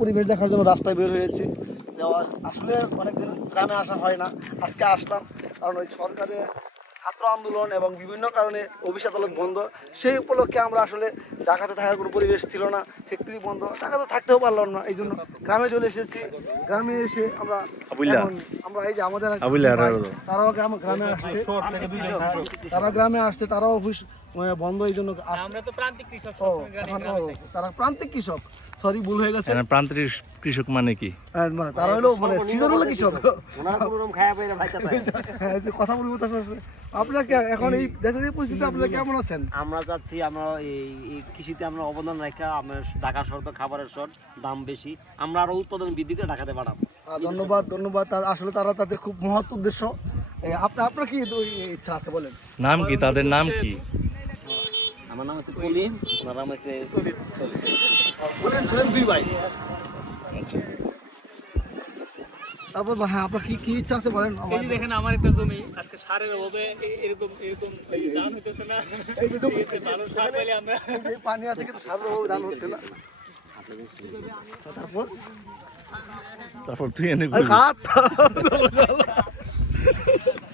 পরিবেশ দেখার জন্য রাস্তায় বের হয়েছি। আসলে অনেকদিন গ্রামে আসা হয় না। আজকে আসলাম কারণ ওই সরকারের ছাত্র আন্দোলন এবং বিভিন্ন কারণে অফিস আদালত বন্ধ। সেই উপলক্ষে আমরা আসলে ঢাকাতে থাকার কোনো পরিবেশ ছিল না ফ্যাক্টরি বন্ধ। ঢাকাতে থাকতেও পারলাম না এই জন্য গ্রামে চলে এসেছি। গ্রামে এসে আমরা আমরা এই যে আমাদের। তারাও গ্রামে গ্রামে আসছে। তারা গ্রামে আসছে তারাও অফিস বন্ধ এই জন্য। তারা প্রান্তিক কৃষক। সরি ভুল হয়ে গেছে। প্রান্তিক কৃষক মানে কি? হ্যাঁ, মানে তারা হলো মানে সিজনাল কৃষক। হ্যাঁ কথা বলব এখন এই দেশের এই পরিস্থিতি আপনারা কেমন আছেন? আমরা চাচ্ছি আমরা এই কৃষিতে আমরা অবদান রাখা আমরা ঢাকা শহর তো খাবারের শহর দাম বেশি। আমরা আরও উৎপাদন বৃদ্ধি করে ঢাকাতে পাঠাবো ধন্যবাদ ধন্যবাদ। আসলে তারা তাদের খুব মহৎ উদ্দেশ্য। আপনার আপনার কি ইচ্ছা আছে বলেন? নাম কি? তাদের নাম কি? আমার নাম হচ্ছে কলিম ওনার নাম হচ্ছে দুই ভাই। তারপর হ্যাঁ আপনার কি কি ইচ্ছা আছে বলেন? এই আমার দেখেন আমার একটা জমি আজকে সারের অভাবে এরকম এরকম ধান হইতেছে না। এই যে সার পেলে আমরা এই পানি আছে কিন্তু সারের অভাবে ধান হচ্ছে না। তারপর? তারপর তুই এনে